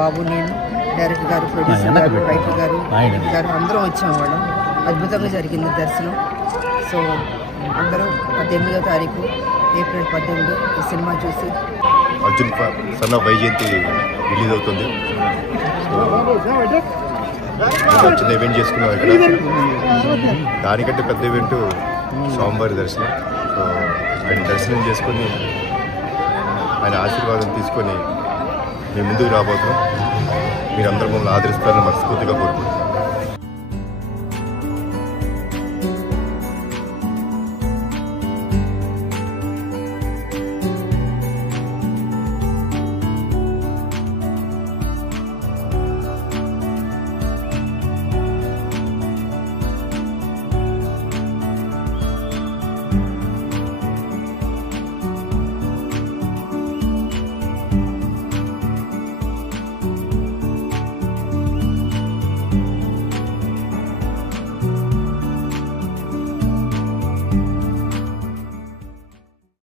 బాబు, నేను, డైరెక్టర్ గారు, ప్రొడ్యూసర్ గారు, రైటర్ గారు అందరం వచ్చాము. వాళ్ళం అద్భుతంగా జరిగింది దర్శనం. సో అందరూ 18వ తారీఖు ఏప్రిల్ 18 ఈ సినిమా చూసి Arjun son of Vyjayanthi release అవుతుంది. చిన్న ఈవెంట్ చేసుకున్నాం ఇక్కడ. దానికంటే పెద్ద ఈవెంట్ స్వామివారి దర్శనం. సో ఆయన దర్శనం చేసుకొని ఆయన ఆశీర్వాదం తీసుకొని మేము ముందుకు రాబోతున్నాం. మీరందరూ మమ్మల్ని ఆదరిస్తారని మనస్ఫూర్తిగా కోరుకుంటున్నాం.